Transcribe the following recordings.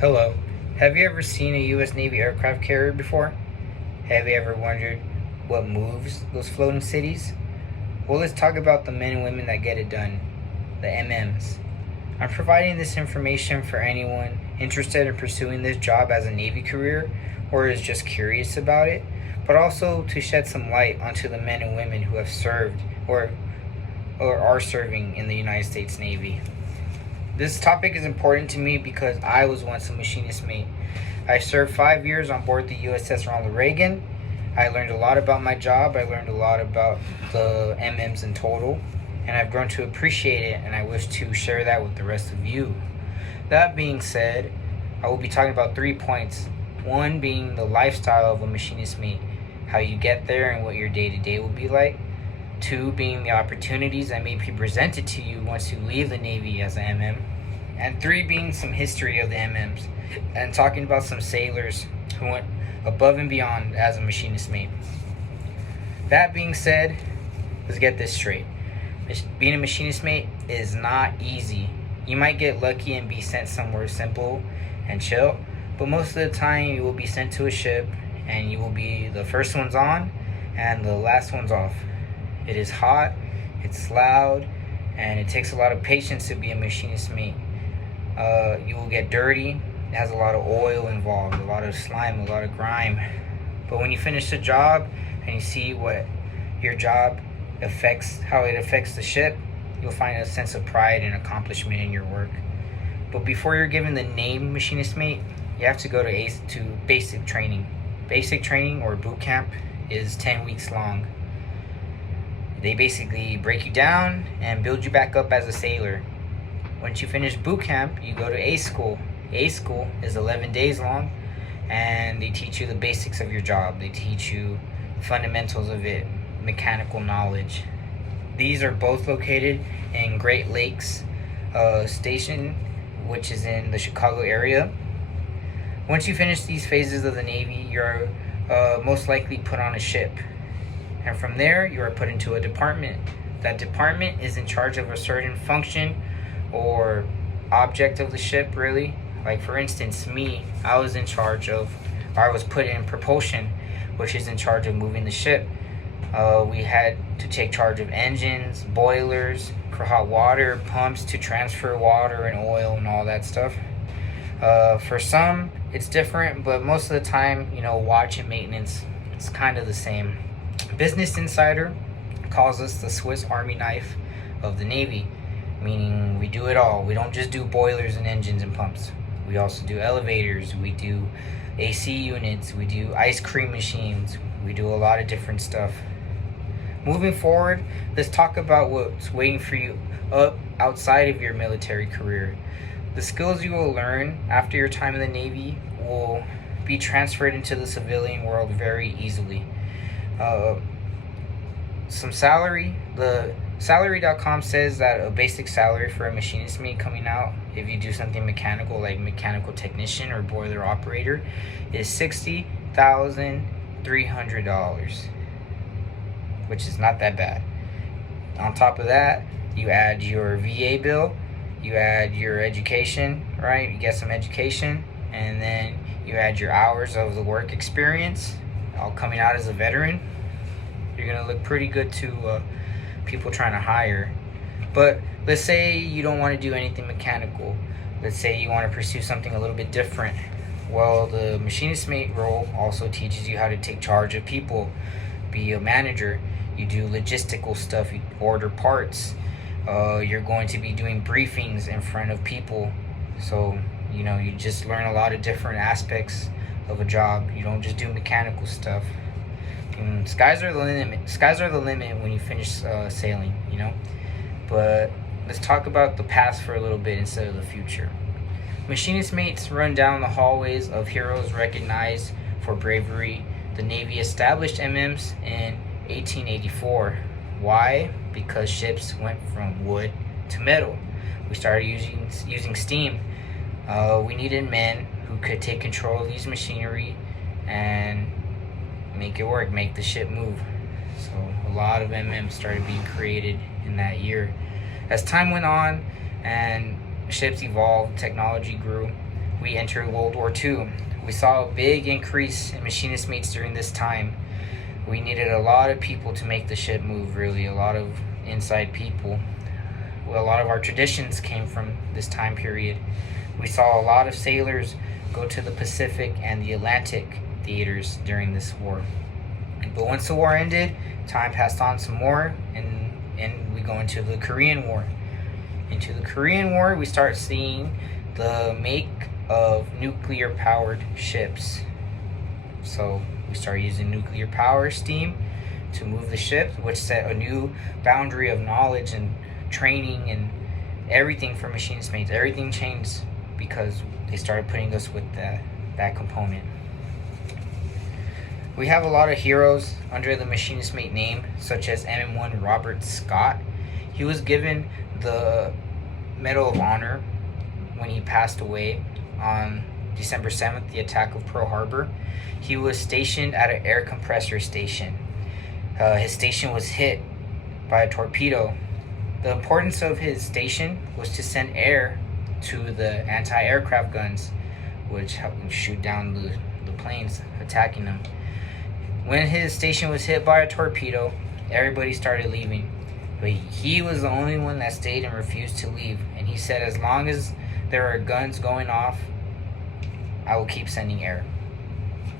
Hello. Have you ever seen a U.S. Navy aircraft carrier before? Have you ever wondered what moves those floating cities? Well, let's talk about the men and women that get it done, the MMs. I'm providing this information for anyone interested in pursuing this job as a Navy career or is just curious about it, but also to shed some light onto the men and women who have served or are serving in the United States Navy. This topic is important to me because I was once a machinist mate. I served 5 years on board the USS Ronald Reagan. I learned a lot about my job. I learned a lot about the MMs in total, and I've grown to appreciate it, and I wish to share that with the rest of you. That being said, I will be talking about 3 points. One being the lifestyle of a machinist mate, how you get there and what your day-to-day will be like. Two being the opportunities that may be presented to you once you leave the Navy as an MM. And three being some history of the MMs and talking about some sailors who went above and beyond as a machinist mate. That being said, let's get this straight. Being a machinist mate is not easy. You might get lucky and be sent somewhere simple and chill, but most of the time you will be sent to a ship and you will be the first ones on and the last ones off. It is hot, it's loud, and it takes a lot of patience to be a machinist mate. You will get dirty. It has a lot of oil involved, a lot of slime, a lot of grime. But when you finish the job and you see what your job affects, how it affects the ship, you'll find a sense of pride and accomplishment in your work. But before you're given the name machinist mate, you have to go to basic training. Basic training or boot camp is 10 weeks long. They basically break you down and build you back up as a sailor. Once you finish boot camp, you go to A school. A school is 11 days long, and they teach you the basics of your job. They teach you fundamentals of it, mechanical knowledge. These are both located in Great Lakes Station, which is in the Chicago area. Once you finish these phases of the Navy, you're most likely put on a ship. And from there, you are put into a department. That department is in charge of a certain function or object of the ship, really. Like for instance, I was put in propulsion, which is in charge of moving the ship. We had to take charge of engines, boilers, for hot water, pumps to transfer water and oil and all that stuff. For some, it's different, but most of the time, watch and maintenance, it's kind of the same. Business Insider calls us the Swiss Army knife of the Navy, meaning we do it all. We don't just do boilers and engines and pumps. We also do elevators, we do AC units, we do ice cream machines, we do a lot of different stuff. Moving forward, let's talk about what's waiting for you outside of your military career. The skills you will learn after your time in the Navy will be transferred into the civilian world very easily. Some salary. The salary.com says that a basic salary for a machinist mate coming out, if you do something mechanical like mechanical technician or boiler operator, is $60,300, which is not that bad. On top of that, you add your VA bill, you add your education, right? You get some education, and then you add your hours of the work experience, all coming out as a veteran. You're gonna look pretty good to people trying to hire. But let's say you don't want to do anything mechanical. Let's say you want to pursue something a little bit different. Well, the machinist mate role also teaches you how to take charge of people, be a manager. You do logistical stuff, you order parts. You're going to be doing briefings in front of people. So, you just learn a lot of different aspects of a job. You don't just do mechanical stuff. Skies are the limit when you finish sailing, But let's talk about the past for a little bit instead of the future. Machinist mates run down the hallways of heroes recognized for bravery. The Navy established MMs in 1884. Why? Because ships went from wood to metal. We started using steam. We needed men who could take control of these machinery and make it work, make the ship move. So a lot of MMs started being created in that year. As time went on and ships evolved, technology grew, we entered World War II. We saw a big increase in machinist mates during this time. We needed a lot of people to make the ship move, really, a lot of inside people. Well, a lot of our traditions came from this time period. We saw a lot of sailors go to the Pacific and the Atlantic theaters during this war. But once the war ended, time passed on some more, and we go into the Korean War. Into the Korean War, we start seeing the make of nuclear-powered ships. So we start using nuclear power steam to move the ships, which set a new boundary of knowledge and training and everything for machinist mates. Everything changed because they started putting us with that component. We have a lot of heroes under the machinist mate name, such as MM1 Robert Scott. He was given the Medal of Honor when he passed away on December 7th, the attack of Pearl Harbor. He was stationed at an air compressor station. His station was hit by a torpedo. The importance of his station was to send air to the anti-aircraft guns, which helped shoot down the planes attacking them. When his station was hit by a torpedo, everybody started leaving. But he was the only one that stayed and refused to leave. And he said, as long as there are guns going off, I will keep sending air.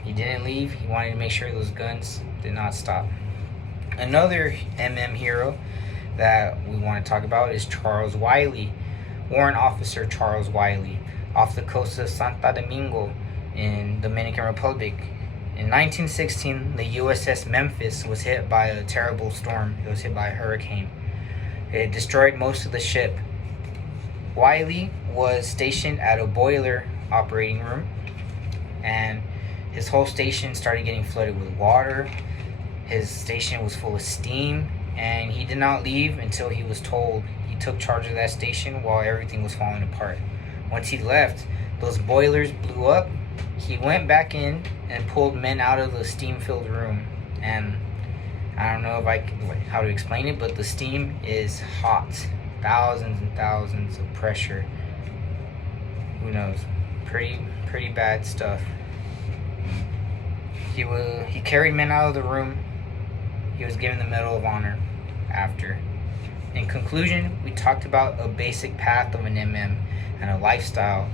He didn't leave. He wanted to make sure those guns did not stop. Another MM hero that we want to talk about is Charles Wiley, Warrant Officer Charles Wiley, off the coast of Santo Domingo in Dominican Republic. In 1916, the USS Memphis was hit by a terrible storm. It was hit by a hurricane. It destroyed most of the ship. Wiley was stationed at a boiler operating room, and his whole station started getting flooded with water. His station was full of steam, and he did not leave until he was told. He took charge of that station while everything was falling apart. Once he left, those boilers blew up. He went back in and pulled men out of the steam-filled room. And I don't know how to explain it, but the steam is hot. Thousands and thousands of pressure. Who knows? Pretty bad stuff. He carried men out of the room. He was given the Medal of Honor after. In conclusion, we talked about a basic path of an MM and a lifestyle.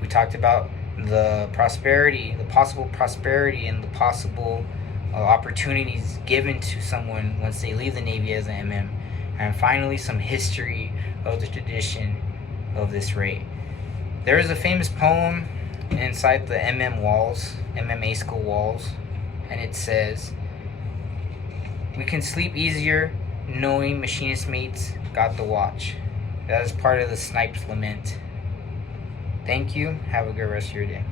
We talked about the prosperity, the possible prosperity, and the possible opportunities given to someone once they leave the Navy as an MM. And finally, some history of the tradition of this rate. There is a famous poem inside the MM walls, MMA school walls, and it says, "We can sleep easier knowing machinist mates got the watch." That is part of the Snipes Lament. Thank you. Have a good rest of your day.